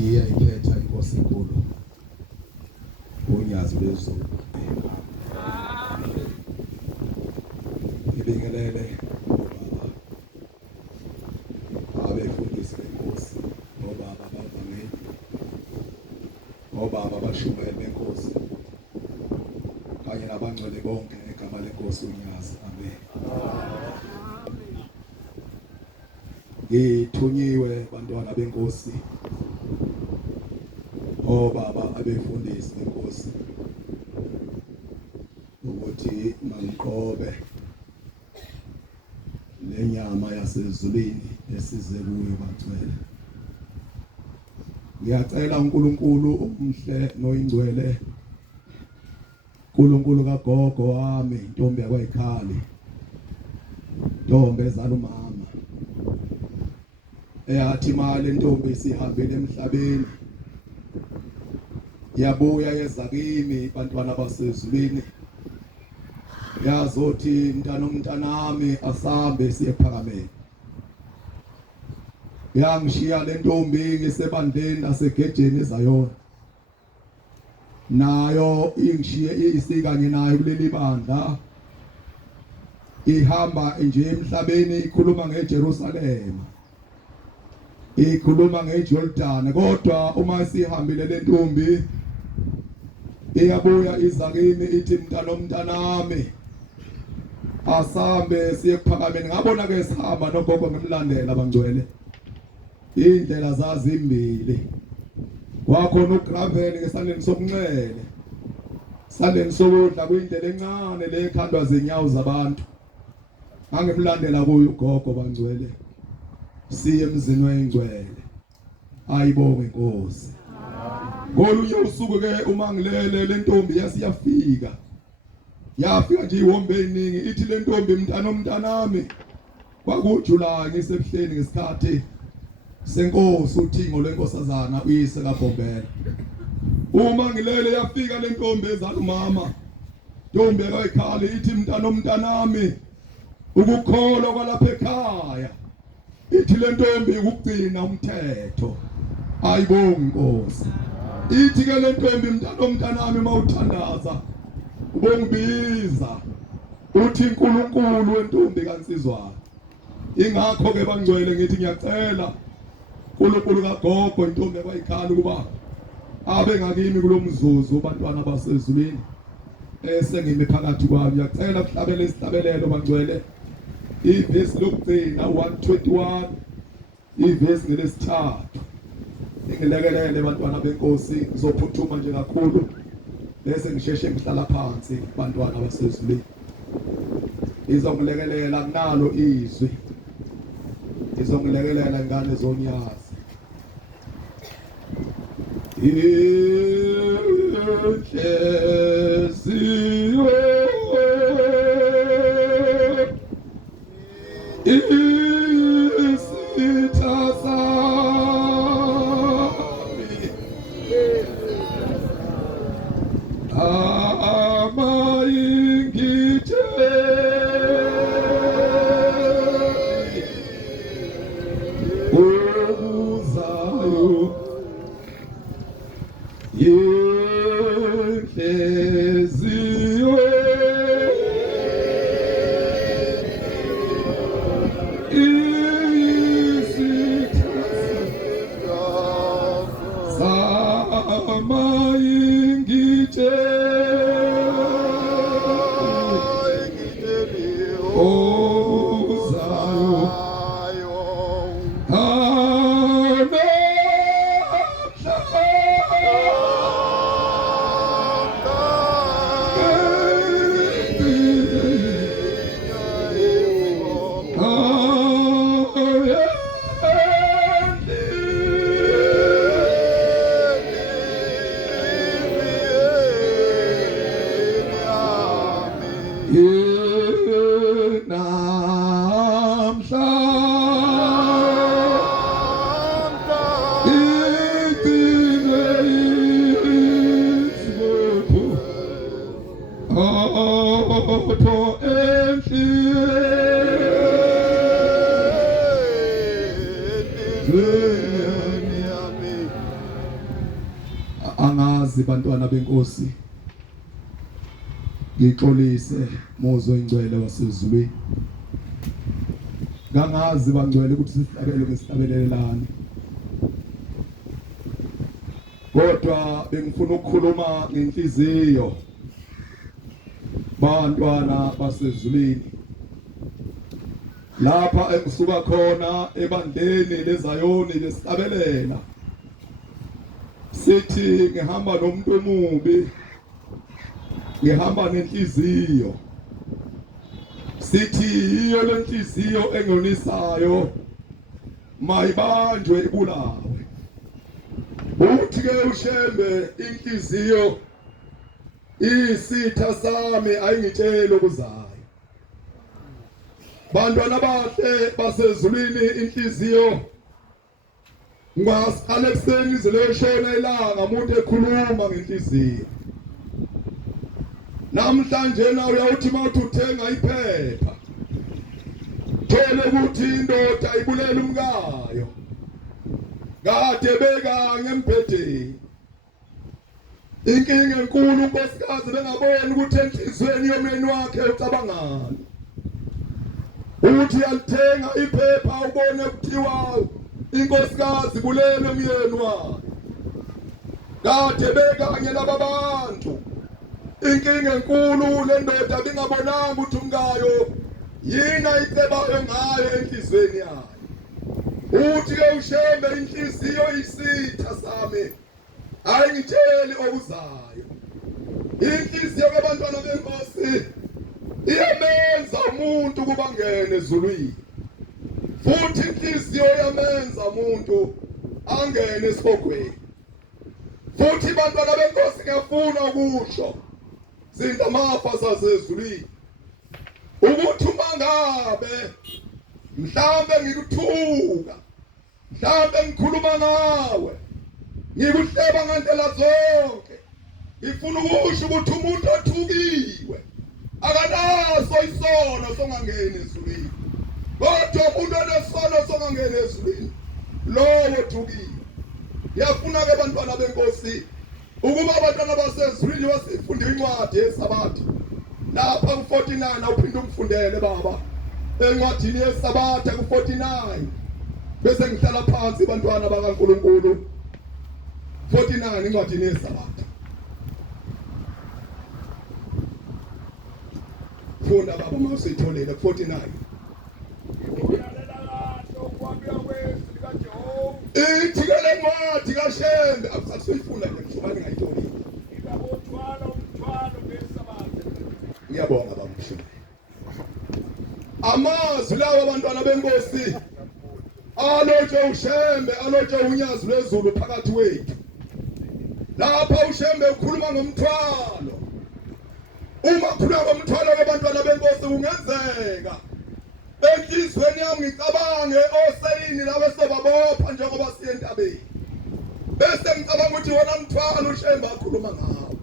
iyayikhetha inkosi enkulu unyazi lwezulu. Ngibingelele abefundisi benkosi, obaba abavangeli, obaba abashumayeli benkosi kanye nabangcwele bonke ngegama lenkosi unyazi. Amen. Ngithunyiwe bantwana benkosi, obaba abefundisi benkosi, ukuthi mangiqobe lenyama yasezulwini esize kuyo bangcwele. Ngiyacela uNkulunkulu omhle noyingcwele, uNkulunkulu kagogo wami, intombi yakwayikhali, intombi ezala umama, eyathi mali intombi sihambile emhlabeni yabuya yeza kimi bantwana basezulwini, yazothi mntanami asambe siye phakameni. Yangishiya le ntombi ngisebandleni nasegejeni eZayona, nayo ingishiye isikanye nayo kuleli bandla, ihamba nje emhlabeni ikhuluma ngeJerusalema, ikhuluma ngeJordani. Kodwa uma sihambile le ntombi iyabuya iza kimi ithi mntanami asambe siye phakameni. Ngabona ke sihamba nogogo ngimlandela bangcwele, indlela zazimbili. Wakhona uGravel ngesandleni sokunxele, sandleni sokudla kuyindlela encane le ekhandwa zenyawo zabantu. Ngangimlandela kuyo ugogo bangcwele siye emzini wengcwele. Ayibonge inkosi. Ngolunye usuku ke uma ngilele le ntombi yasiyafika, yafika nje ihombe eningi, ithi le ntombi mntanami, kwakuJulayi ngisebuhleni ngesikhathi senkosi uthingo lwenkosazana uyise kaBombela. Uma ngilele yafika le ntombi ezala umama, intombi yakwayikhali, ithi mntanami, ukukholwa kwalapha ekhaya, ithi le ntombi ukugcina umthetho. Ayibonge inkosi. Ithi ke le ntombi mntanami mawuthandaza ubongibiza uthi uNkulunkulu wentombi kaNsizwana. Ingakho ke bangcwele ngithi ngiyacela uNkulunkulu kagogo intombi yakwayikhali ukuba abe ngakimi kulomzuzu bantwana basezulwini esengime phakathi kwami. Ngiyacela kuhlabele isihlabelelo bangcwele, ivesi lokugcina 121, ivesi ngelesithathu. Ngilekelele bantwana benkosi, ngizophuthuma nje kakhulu bese ngisheshe ngihlala phansi bantwana basezulwini. Izongilekelela kunalo izwi, izongilekelela ingane zonyazi. Angazi bantwana benkosi ngixolise Mozo Ingcwele wasezulwini. Ngangazi bangcwele ukuthi sihlabele ngesihlabelelana. Kodwa bengifuna ukukhuluma ngenhliziyo bantwana basezulwini. Lapha engisuka khona ebandleni leZayoni lesihlabelela. Sithi ngihamba nomuntu omubi. Ngihamba nenhliziyo. Sithi iyo lenhliziyo engonisayo mayibanjwe ibulawe. Uthi ke uShembe inhliziyo isitha sami ayingitshela okuzayo. Bantwana bahle basezulwini inhliziyo ngasiqale ekuseni izileshona ilanga umuntu ekhuluma ngenhliziyo. Namhlanje na uyawuthi mawuthi uthenga iphepha thole ukuthi indoda ibulela umkayo kade beka ngempedeni. Inkinga enkulu unkosikazi bengaboni ukuthi enhlizweni yomyeni wakhe ucabangani. Uthi yalithenga iphepha ubone kuthiwa inkosikazi bulele umyeni wakhe kade bekanye laba bantu. Inkinga enkulu le ndoda bingabonanga ukuthi umkayo yini ayicebayo ngayo enhlizweni yayo. Uthi ke uShembe inhliziyo isitha sami ayingitsheli okuzayo. Inhliziyo kabantwana benkosi iyamenza umuntu kuba ngene ezulwini. Futhi inhliziyo yamenza umuntu angene esibhokweni. Futhi bantwana benkosi ngiyafuna ukusho zindamafa zasezulwini ukuthi umangabe mhlambe ngikuthuka, mhlambe ngikhuluma nawe, ngikuhleba ngandlela zonke, ngifuna ukusho ukuthi umuntu othukiwe akanaso isono songangeni ezulwini. Kodwa umuntu onesono songangeni ezulwini lowo othukiwe. Ngiyafuna ke bantwana benkosi ukuba abantwana basezulwini basifunda incwadi yeSabatha. Lapha ku49 awuphinde umfundele baba. Encwadini yeSabatha ku49. Bese ngihlala phansi bantwana bakaNkulunkulu. 49 incwadini yeSabatha. Funda baba mawusitholele ku49. Ithikele ncwadi kaShembe akusasifunda nje mshobani ngayitholi. Ngiyabonga baba mshobani. Amazwi lawa abantwana benkosi alotshe uShembe alotshe unyazi lwezulu phakathi wethu. Lapha uShembe ukhuluma ngomthwalo. Uma ukhuluma ngomthwalo wabantwana benkosi kungenzeka enhlizweni yami ngicabange oseyini lawe sobabopha njengoba siye entabeni. Bese ngicabanga ukuthi wona mthwalo uShembe akhuluma ngawo.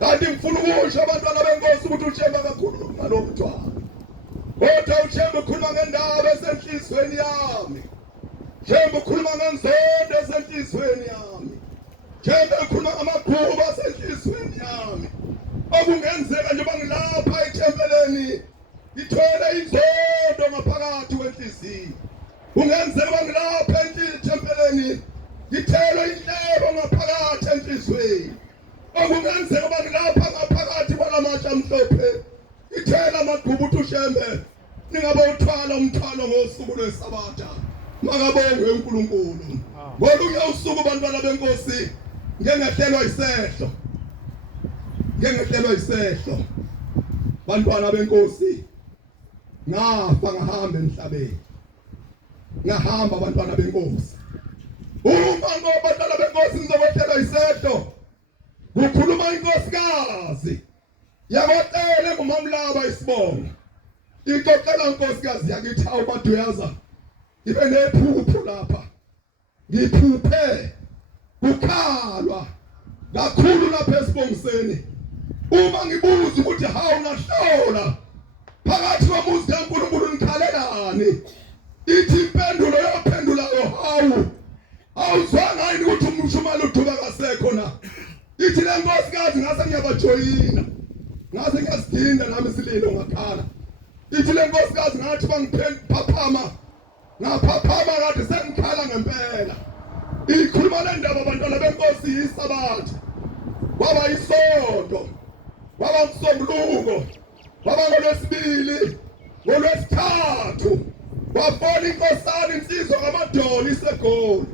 Kanti ngifuna ukusho abantwana benkosi ukuthi uShembe akakhuluma ngalo mthwalo. Kodwa uShembe ukhuluma ngendaba esenhlizweni yami. Ushembe ukhuluma ngenzondo esenhlizweni yami. Ushembe ukhuluma ngamakhuba asenhlizweni yami. Okungenzeka nje bangilapha ethempeleni ngithole inzondo ngaphakathi kwenhliziyo. Kungenzeka bangilapha ethempeleni ngithele inhlebo ngaphakathi enhlizweni. Okungenzeka bangilapha ngaphakathi kwalamatsha amhlophe ngithele amagqubu ukuthi uShembe ningabe uthwala umthwalo ngosuku lweSabatha. Makabongwe uNkulunkulu. Ngolunye usuku bantwana benkosi ngengehlelwa isehlo. Ngengehlelwa isehlo bantwana benkosi ngafa ngahamba emhlabeni. Ngahamba bantwana benkosi. Uma ngobantwana benkosi ngizokwehlelwa isehlo kukhuluma inkosikazi yakotele ngumamlaba isibongo. Ixoxela inkosikazi yakithi awubantu yaza ibe nephupho lapha. Ngiphuphe kukhalwa kakhulu lapha esibongiseni. Uma ngibuza ukuthi hawu nahlola phakathi komuzi kaNkulunkulu nikhalelani, ithi impendulo yophendulayo hawu awuzwanga yini ukuthi umshumali uduba kasekho na. ithi le nkosikazi ngase ngiyabajoyina ngase ngiyasidinda nami isililo ngakhala ithi le nkosikazi ngathi bangiphaphama ngaphaphama kade sengikhala ngempela ikhuluma le ndaba abantwana benkosi yisabatha kwaba isonto kwaba umsombuluko kwaba ngolwesibili ngolwesithathu wafona inkosana insizwa ngamadolo iseGoli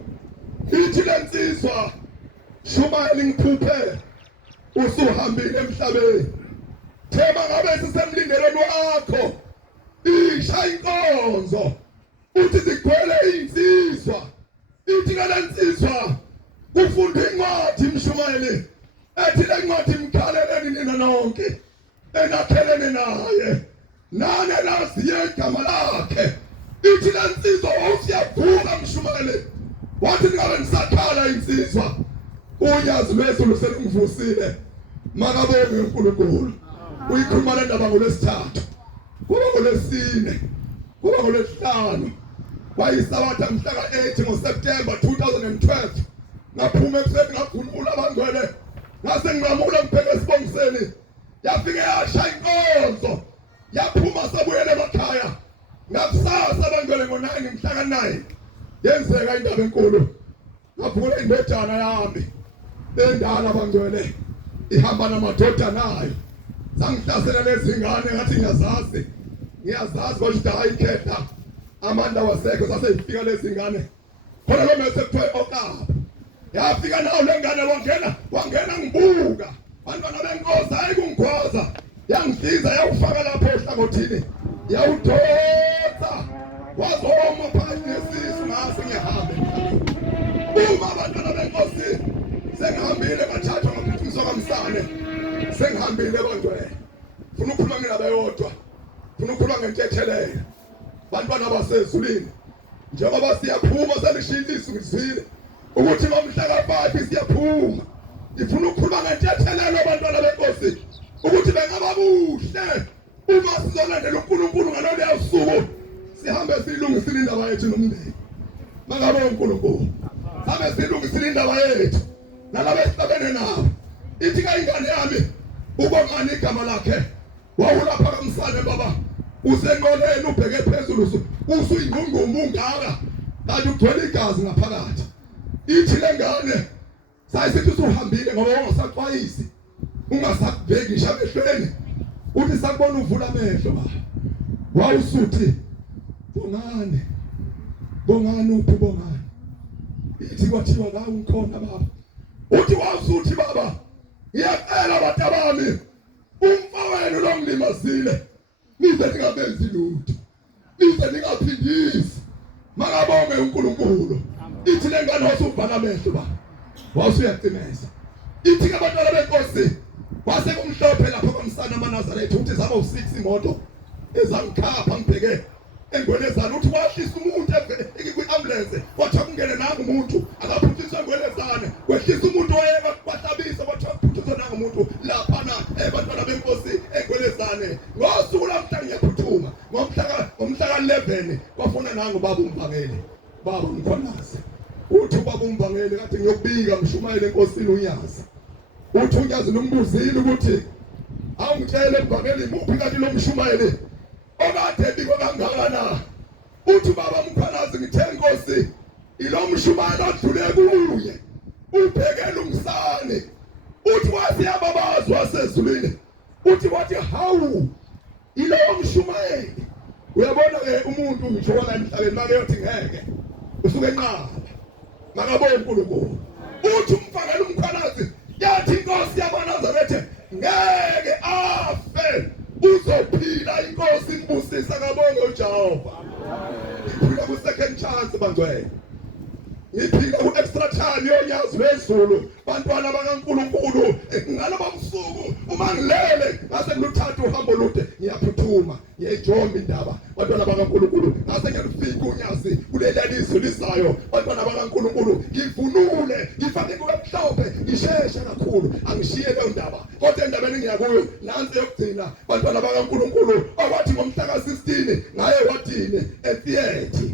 ithi le nsizwa Shumayeli ngiphuphe usuhambile emhlabeni thema ngabe sisemlindelweni wakho isha inkonzo uthi zigcwele insizwa ithi le nsizwa kufunda incwadi mshumayeli ethi le ncwadi imkhaleleni nina nonke enakhelene naye nane naziye igama lakhe ithi le nsizwa usiyavuka mshumayeli wathi ngabe nisakhala insizwa unyazi lwethu luselungivusile makabonge uNkulunkulu uyikhuluma le ndaba ngolwesithathu kuba ngolwesine kuba ngolwesihlanu wayisabatha mhla ka-8 ngoSeptember 2012 ngaphuma ekuseni ngakhulula abangcwele ngase nginqamula ngibheke esibongiseni yafike yasha inkonzo yaphuma sabuyela emakhaya ngakusasa abangcwele ngo-9 mhla ka-9 yenzeka indaba enkulu ngavula indodana yami endala abangcwele ihamba namadodana ayo zangihlasela lezi ngane ngathi ngiyazazi kodwa ayikhetha amanda wasekho saseyifika lezi ngane khona lo mase kuthiwa okapa yafika nawo le ngane wangena ngibuka bantwana benkosi ayikungikhoza yangisiza yawufaka lapho ehlangothini yawudonsa wazoma phakathi nesisi ngase ngihambe uma abantwana benkosi sengihambile bathathwa ngaphuthumisa kamsane sengihambile bangcwele funa ukukhuluma nginabayodwa funa ukukhuluma ngentethelelo bantwana basezulwini njengoba siyaphuma selishilisa ngizwile ukuthi ngomhla ka-5 siyaphuma ngifuna ukukhuluma ngentethelelo abantwana benkosi ukuthi bengaba buhle uma sizolandela uNkulunkulu ngalolu suku sihambe silungisile indaba yethu nomndeni mangabe uNkulunkulu sihambe silungisile indaba yethu nalabo esihlabene nabo ithi ingane yami ubongani igama lakhe wawulapha kamsane baba usenqoleni ubheke phezulu usuyingqungqumu ungaka kanti ugcwele igazi ngaphakathi ithi le ngane sayisithi usuhambile ngoba ungasaxwayisi ungasakubheki ngisho emehlweni uthi sakubona uvula amehlo baba wawusuthi bongani uphi bongani ithi kwathiwa la ungikhona baba uthi wawusuthi baba ngiyacela batabami umfowenu lo ngilimazile nize ningabenzi lutho nize ningaphindisi makabonge uNkulunkulu ithi le ngane wasuvala amehlo baba wawusuyacimeza ithi ke abantwana benkosi wase kumhlophe lapha kwamsana amaNazaretha uthi zaba u6 imoto ezangikhapha ngibheke engwelezana uthi wahlisa umuntu kwi-ambulance wathi akungene nangu umuntu akaphuthiswe engwelezane wehlisa umuntu wayeka kwahlabisa wathi akuphuthizwe nangu umuntu laphana bantwana benkosi engwelezane ngosuku lamhla ngiyaphuthuma ngomhla ka-11 kwafuna nangu baba umbangeli baba Mkhwanazi uthi ubaba umbangeli kade ngiyokubika mshumayeli enkosini unyazi uthi unyazi lombuzile ukuthi awungitshele umbangeli muphi kanti lo mshumayeli okade biko kangakana uthi baba Mkhwanazi ngithe inkosi ilo mshumayeli adlule kuye ubhekela umsane uthi wathi ababazi wasezulwini uthi wathi hawu ilo mshumayeli uyabona ke umuntu ngisho la emhlabeni make yothi ngeke usuke enqaba makabone uNkulunkulu uthi umfakela uMkhwanazi yathi inkosi yamaNazaretha ngeke afe uzophila inkosi imbusisa kabonge uJehova iphila ku second chance bangcwele ngiphila ku extra time yonyazi lwezulu bantwana bakaNkulunkulu ngalaba busuku uma ngilele ngase ngiluthatha uhambo lude ngiyaphuthuma ngiyejomba indaba bantwana bakaNkulunkulu ngase ngiyafika unyazi kulelalizo lizayo bantwana bakaNkulunkulu ngivunule ngifake kubemhlophe ngisheshe kakhulu angishiye leyo ndaba kodwa endabeni ngiyakuyo nansi yokugcina bantwana bakaNkulunkulu okwathi ngomhla ka-16 ngaye wadini etheatre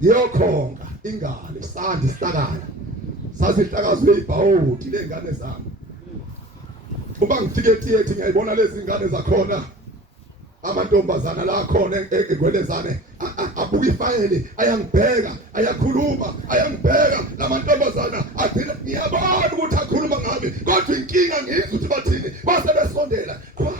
yokhonga ingalo isandla isihlakala sasihlakazwe ibhawudi lengane zami Uma ngifike etheater ngiyayibona lezi ngane zakhona, amantombazana la khona egwelezane abuka ifayeli, ayangibheka, ayakhuluma, ayangibheka. Lamantombazana agcina ngiyabona ukuthi akhuluma ngami, kodwa inkinga ngizwe ukuthi bathini. Base besondela kwa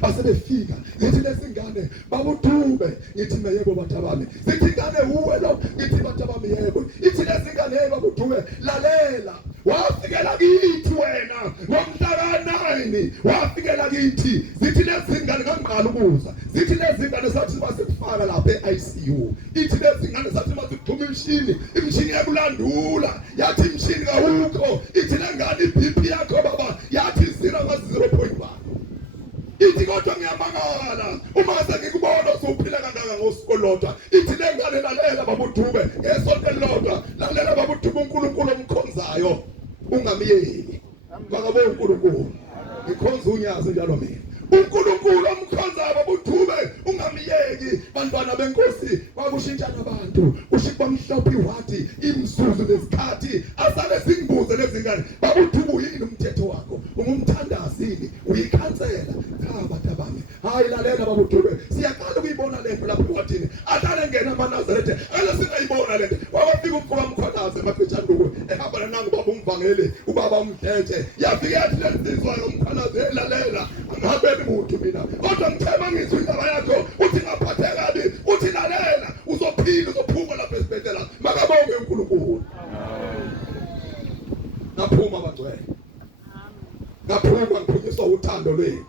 base befika, ngithi lezi ngane babudube, ngithi yebo batabami. Sithi ngane uwe lo, ngithi batabami yebo. Ithi lezi ngane babudube, lalela, wafikela kithi wena ngomhla ka-9, wafikela kithi. Zithi lezi ngane ngangiqala ukuza, zithi lezi ngane sathi basekufaka lapha e-ICU. Ithi lezi ngane sathi masikuthuma imishini yakulandula, yathi imishini kawukho. Ithi le ngane i-BP yakho baba yathi 0.1. Ithi kodwa ngiyamangala uma sengikubona usuphila kangaka ngosuku olodwa. Ithi le ngane lalela babudube, ngesonto elilodwa lalela babudube uNkulunkulu omkhonzayo ungamyeki. Ngakabona uNkulunkulu ngikhonza unyazi njalo mina. uNkulunkulu omkhonzayo babudube ungamyeki. Bantwana benkosi bakushintshana abantu, ushikwa mhlophe wathi imzuzu nesikhathi asale singibuze lezi ngane babudube uyini umthetho wakho, ungumthandazini, uyikhansela. Batabami hayi lalela babudube, siyaqala ukuyibona lento lapho wathini adale ngena amaNazaretha ala singayibona lento. Wafika umfana omkhondaze emaqhetshanduku ehamba nangu baba umvangeli ubaba umdletshe, yafika yathi lensizwa yomkhondaze lalela angabe muntu mina kodwa ngithema ngizwe indaba yakho uthi ngaphatheka kabi, uthi lalela uzophila uzophuma lapha esibhedlela. Makabonge uNkulunkulu. Naphuma bagcwele, naphuma ngiphunyiswa uthando lwenu,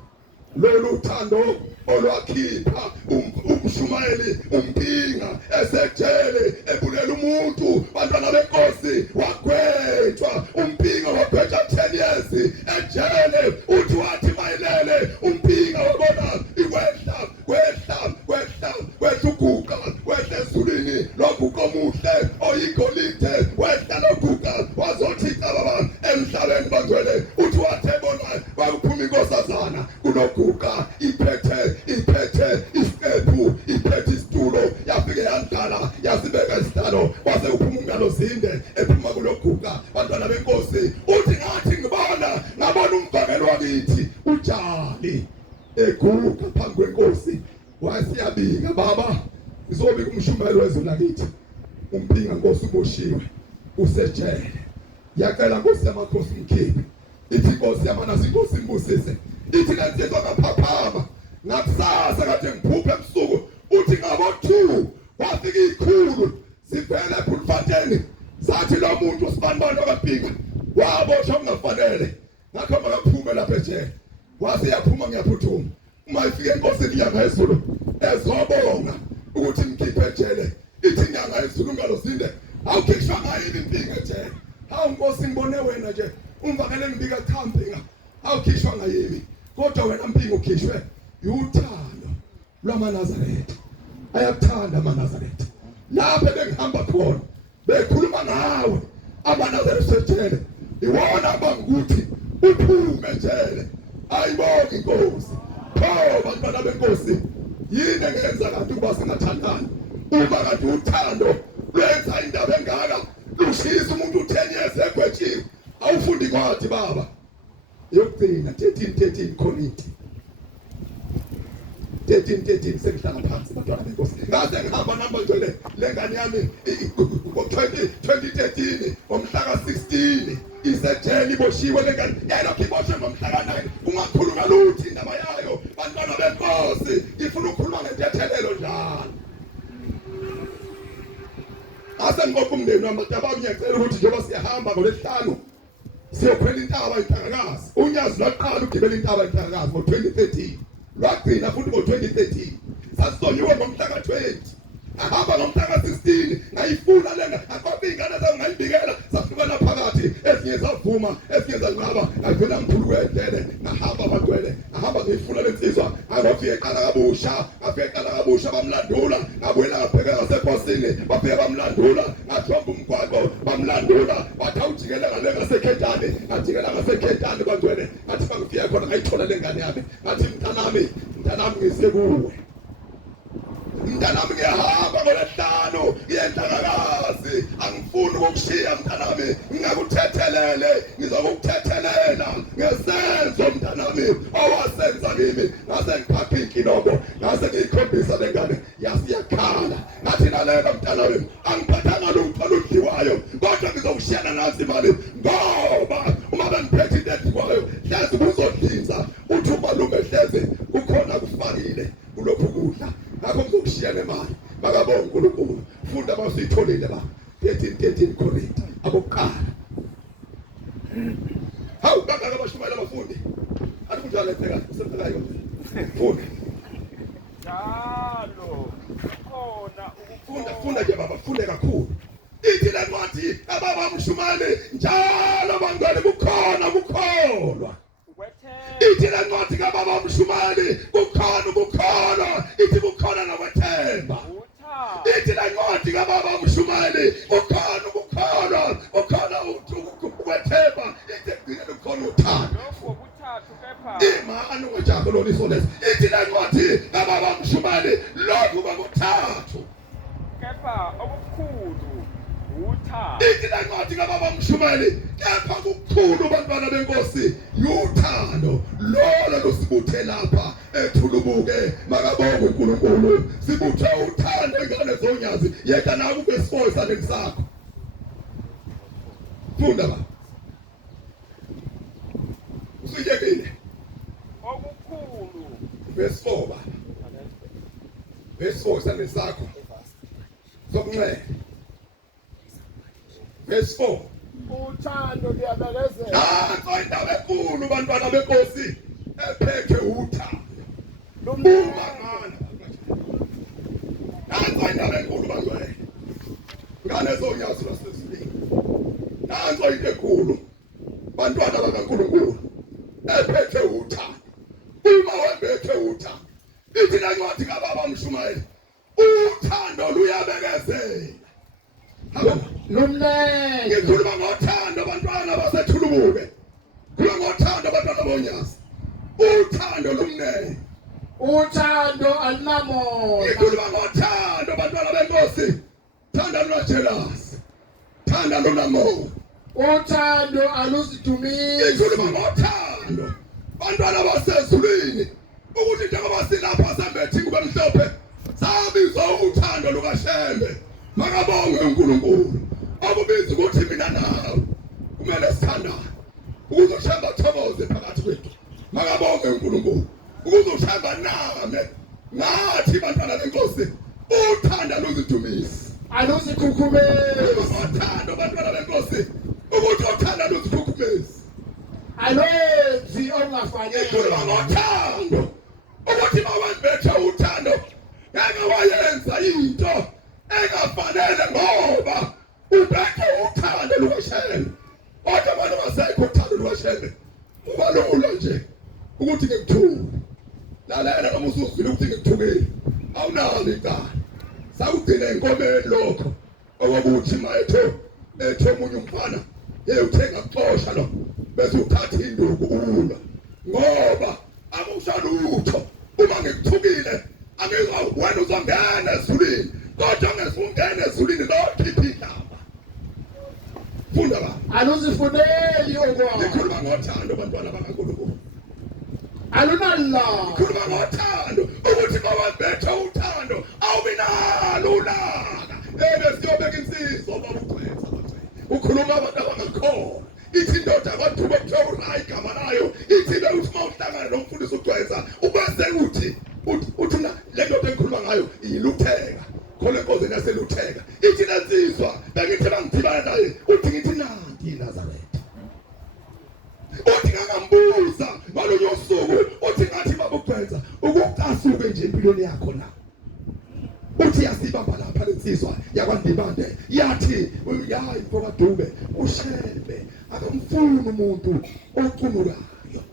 lolu uthando olwakhipha umshumayeli umpinga esejele ebulela umuntu. Bantwana benkosi wagwetshwa umpinga, wagwetshwa 10 years ejele. Uthi wathi mayelele umpinga wabona kwehla uguqa, kwehla ezulwini loguqa omuhle oyigolide, wehla loguqa wazothi baba emhlabeni bagcwele. Uthi wathi ebona bakuphuma inkosazana kunoguqa iphethe isiqephu, iphethe isitulo, yafike yandala yasibeka isihlalo, wase uphuma umngalo zinde ephuma kuloguqa. Bantwana benkosi uthi ngathi ngabona umvangelo wakithi ujali eguqa phambi kwenkosi. Wasiyabika baba ngizobika umshumayeli wezwe lakithi, umpinga nkosi uboshiwe usejele. Yacela nkosi yamakhosi mkhiphi, ithi nkosi yamanasi inkosi imbusise. Ithi lensizwa ngaphaphama ngakusasa kade ngiphuphe ebusuku. Uthi ngabo 2 wafika ikhulu sivele ePulfateni, sathi lo muntu sibanibani okaPinga waboshwa kungafanele. Ngakho makaphume lapha ejele, wase yaphuma ngiyaphuthuma. Uma ifike enkosini inyanga yezulu ezobonga ukuthi mkhiphe ejele, ithi inyanga yezulu ungalozinde awukhishwa ngayini impinga ejele. Hawu nkosi ngibone wena nje umvakele ngibika cha mpinga awukhishwa ngayimi, kodwa wena mpinga ukhishwe uthando lwamaNazaretha. Ayakuthanda amaNazaretha. Lapho bengihamba khona bekhuluma ngawe amaNazaretha ejele, iwona abangukuthi uphume ejele. Ayibonge inkosi. Bantwana benkosi yini engenza kanti ukuba singathandani? Uma kanti uthando lwenza indaba engaka, lushisa umuntu 10 years egwetshiwe. Awufundi kwathi baba yokugcina 13 Korinti 13 sengihlala phansi. Bantwana benkosi ngaze ngihamba namba ngcwele lengane yami 2013 ngomhla ka-16 isejele iboshiwe lengane yena kiboshwe ngomhla ka-9. Ungakhuluma lutho indaba yayo. Bantwana benkosi ngifuna ukukhuluma ngentethelelo njalo. Ase ngikho umndeni wamatabami ngiyacela ukuthi njengoba siyahamba ngoLwesihlanu siyokhwela intaba iNtangakazi. Unyazi lwaqala ukugibela intaba iNtangakazi ngo-2013, lwagcina futhi ngo-2013. Sasizonyiwe ngomhla ka-20, ahamba ngomhla ka-16. Ngayifuna lena akho ingane zami ngayibikela, sahlukana phakathi, ezinye zavuma ezinye zanqaba. Ngagcina ngiphulu kwendlele ngahamba bagcwele, ngahamba ngiyifuna lensizwa. Ngafike eqala kabusha bamlandula, ngabuyela ngabheka ngaseposini bafike bamlandula, ngathomba umgwaqo bamlandula. Wathi awujikele ngale ngasekhentane, ngajikela ngasekhentane bagcwele. Ngathi bangifika khona ngayithola lengane yami, ngathi mntanami ngise kuwe. Mntanami ngiyahamba ngoLwesihlanu ngiyeNtangakazi, angifuni ukukushiya mntanami, ngingakuthethelele, ngizokuthethelela ngesenzo wami owasenza kimi ngase ngiphapha inkinoko ngase ngikhombisa lengane yasiyakhala ngathi nalela mntana wami angiphathanga lutho oludliwayo kodwa ngizokushiyana nazi imali ngoba uma bengiphethe into kwayo hlezi kuzodlinza uthi umalume hlezi kukhona kufakile kulokhu kudla ngakho ngizokushiyana imali makabonga uNkulunkulu funda masitholile ba 13 Korinthe abokuqala hawu bangaka abashumayela abafundi athi kunjalo epheka semphekayo funda njalo khona funda nje baba funde kakhulu ithi le ncwadi ababa mshumane njalo bangani kukhona ukukholwa ithi le ncwadi kababa mshumane kukhona ithi kukhona nokwethemba ithi le ncwadi kababa mshumane kukhona ukwethemba ithi kugcine kukhona uthando imani ungajabu lo lisolesi ithi le ncwadi kababa mshumane lokhu bakuthathu kepha okukhulu ithi le ncwadi kababa mshumane kepha kukhulu bantwana benkosi yuthando lolo lusibuthe lapha ethulubuke makabonge uNkulunkulu sibuthe uthando ingane zonyazi yeka naku kwesifo sandeni sakho funda ba usiyekile okukhulu verse 4 baba verse 4 sandeni sakho sokunxele verse 4 uthando liyabekezela indaba enkulu bantwana benkosi ephethe uthando lomangana indaba enkulu bantwana ngane zonyazi lasezulwini nanso into enkulu bantwana bakaNkulunkulu ephethe uthando uma wembethe uthando ithi la ncwadi kababa mshumayeli uthando luyabekezela Lumlenge ngikhuluma ngothando abantwana basethulubuke khuluma ngothando abantwana bonyazi uthando lumnene uthando alinamona ngikhuluma ngothando abantwana benkosi thanda lunajealous thanda lunamona uthando aluzidumisi ngikhuluma ngothando bantwana basezulwini ukuthi njengoba silapha sambethi kube mhlophe sabizwa uthando lukaShembe makabonge uNkulunkulu akubizi ukuthi mina nawe kumele sithandane ukuze uShembe athokoze phakathi kwethu makabonge uNkulunkulu ukuze uShembe nami ngathi bantwana benkosi uthanda luzidumisi aluzikhukhumezi uthando bantwana benkosi ukuthi uthanda luzikhukhumezi alwenzi ongafanele ikhuluma ngothando ukuthi mawembethe uthando ngeke wayenza into engafanele ngoba ubekhe uthando lukaShembe kodwa abantu basekho uthando lukaShembe ubalula nje ukuthi ngikuthule lalela noma usuzwile ukuthi ngikuthukile awunalo icala sakugcina enkomeni lokho okuthi mayetho omunye umfana uthenga kuxosha lo bese uthatha induku ulwa ngoba akushalutho uma ngikuthukile angeke wena uzongena ezulwini kodwa ngezungena ezulwini lokhipha indaba funda ba aluzifundeli okwa ngikhuluma ngothando bantwana bakaNkulunkulu alunalla ngikhuluma ngothando ukuthi mawambethe uthando awubinalo ulaka siyobeka insizwa baba uqwetha ukhuluma abantu abangakholwa ithi indoda kwathuba kuthiwa igama layo ithi bewuthi mawuhlangana nomfundisi uGcwensa ubese uthi le ndoda engikhuluma ngayo ilutheka khona enkozini yaselutheka ithi lensizwa bengithi bangidibana naye uthi ngithi nanti iNazaretha uthi ngakambuza ngalonyo suku uthi ngathi baba uGcwensa ukucasuke nje empilweni yakho la uthi yasibamba lapha lensizwa yakwaNdibande yathi uyayi mfokadube uShembe akamfuni umuntu ocunulayo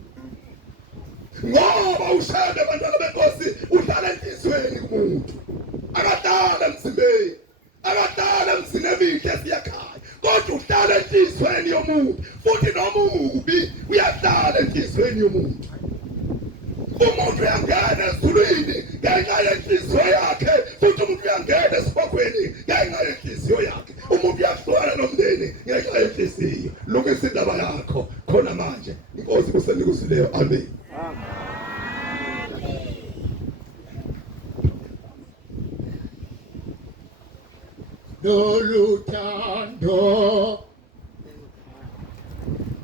ngoba uShembe bantwana benkosi udlala enhlizweni kumuntu akadala emzimbeni akadala emzini emihle siyakhaya kodwa udlala enhlizweni yomuntu futhi nomubi uyadlala enhlizweni yomuntu umuntu uyangena ezulwini ngenxa yenhliziyo yakhe futhi umuntu uyangena esiphokweni ngenxa yenhliziyo yakhe umuntu uyahlukana nomndeni ngenxa yenhliziyo lokhu isindaba yakho khona manje inkosi kusendikusileyo amen loluthando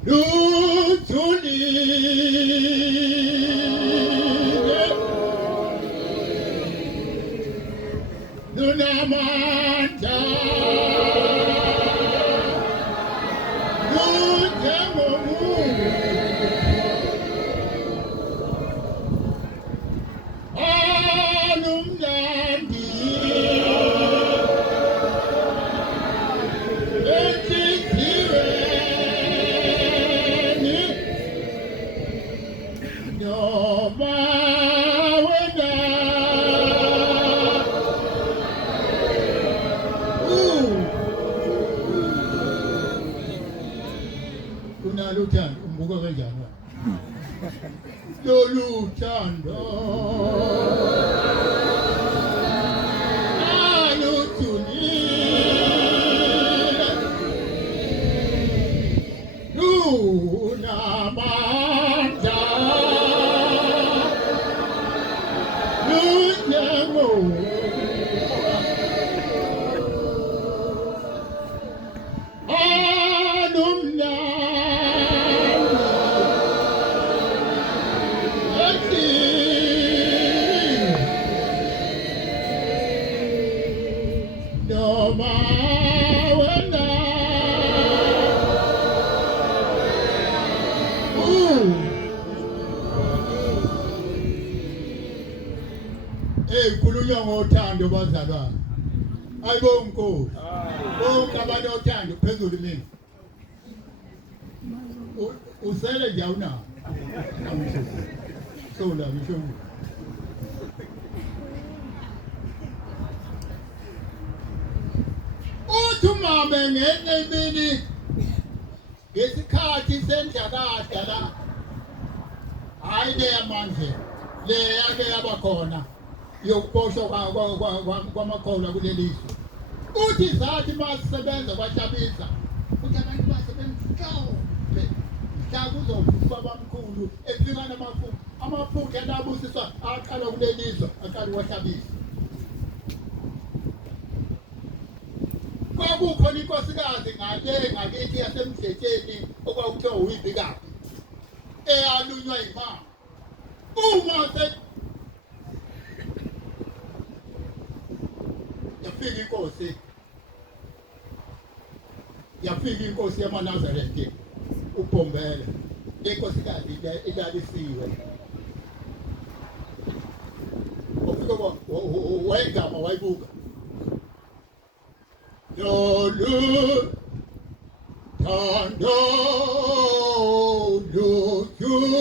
lujulile lunamandla lunjengomuntu alumnandi enhliziyweni noma wena unalo uthando umbuka kanjani wena lolu thando alujulile lunamandla lunjengomuntu noma wena khulunywa ngothando bazalwane ayibonkosi bonke abantu othando phezulu mina usele nje awunawo sola ngisho uthumame ngenye imini ngesikhathi sendlakada la hayi le yamanje le yake yabakhona yokuboshwa kwamakholwa kuleli izwe uthi zathi masisebenza kwahlabisa uthi abantu basebenza mhlawumbe mhla kuzovuka bamkhulu efika amaphutha anabusiswa aqala kuleli izwe aqala kwahlabisa kwakukhona inkosikazi ngale ngakithi yasemdletsheni okwakuthiwa uyibhikapi eyalunywa imama uma yafika inkosi yamaNazaretha uBhombela inkosikazi ilalisiwe ufike wayegama wayibuka lolu thando lujulile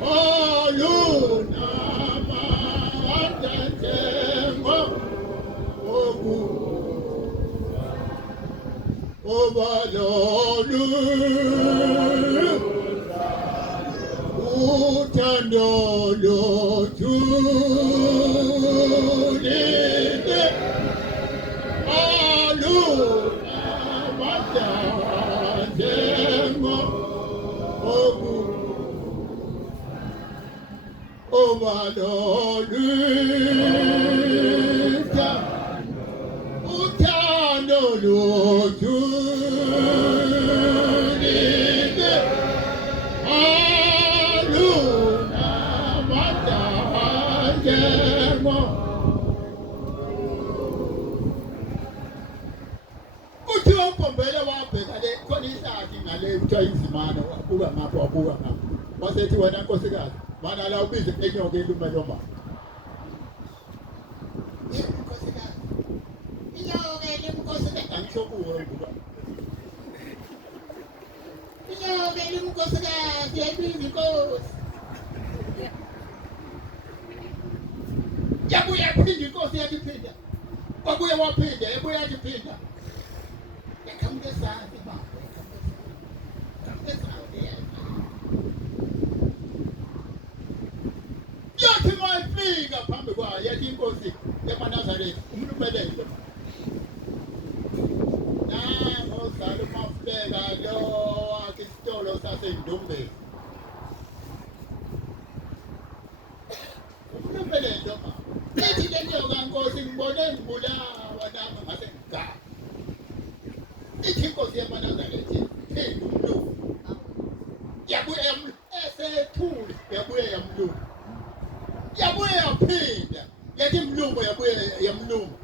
olunamandla njengoba lolu uthando lujulile olunamandla njengoba lolu uthando lujulile olunamandla njengoba uthi uBhombela wabheka le khona ihlathi ngale kuthiwa inzimana wabuka ngapha wasethi wena nkosikazi mana la ubize enyoka elumeloma nkosikazi inyoka elimnkosikazi angisho kuwe ngoba inyoka elimnkosikazi yabiza inkosi yabuya yaphinda inkosi yakiphinda wabuye waphinda yabuya yakiphinda yakamke safi baba yakamke safi yathi mayifika phambi kwayo yathi inkosi yamaNazaretha umuntu ubelele ngozalo mafuleka lo akhe isitolo sasendombeni umuntu ubelele yathi le nyoka inkosi yamaNazaretha phinda umlungu yabuye esethule yabuye yamlungu yabuye yaphinda yathi mlungu yabuye yamlungu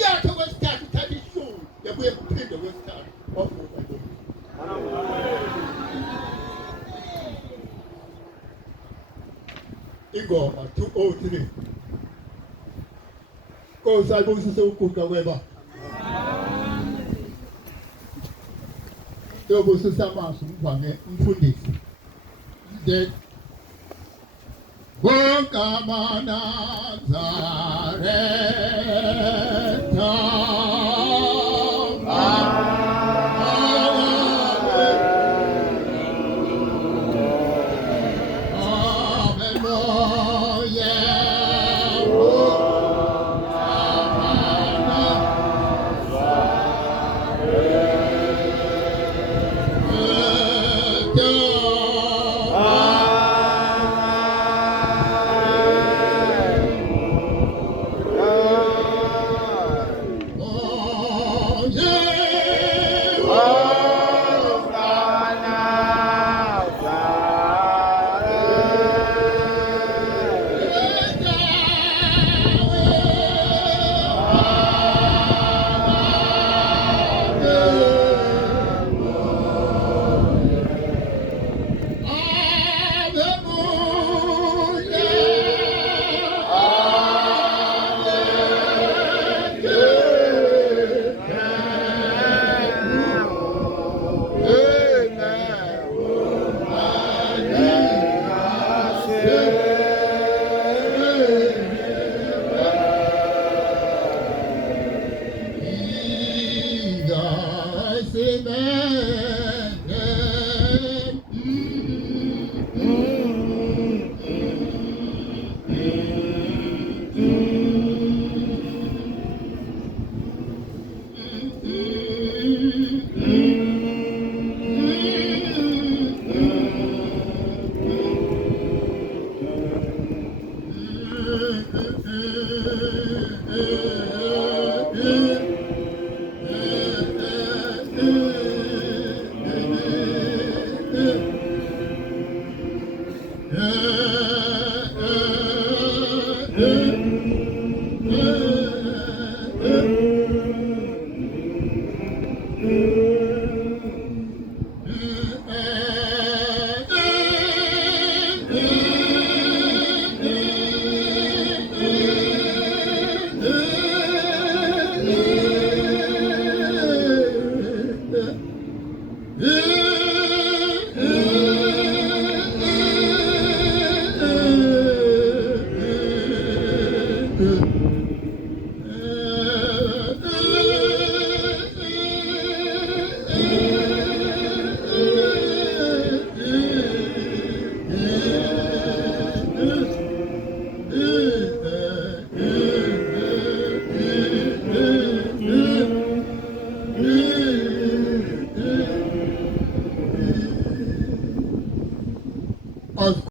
yathi kwesithathu thatha ishumi yabuye kuphinda kwesithathu wavuka lo ingoma 203 Nkosi ayibusise ukuguqa kweba yobusisa amasu mvame umfundisi de Bongama Nazaretha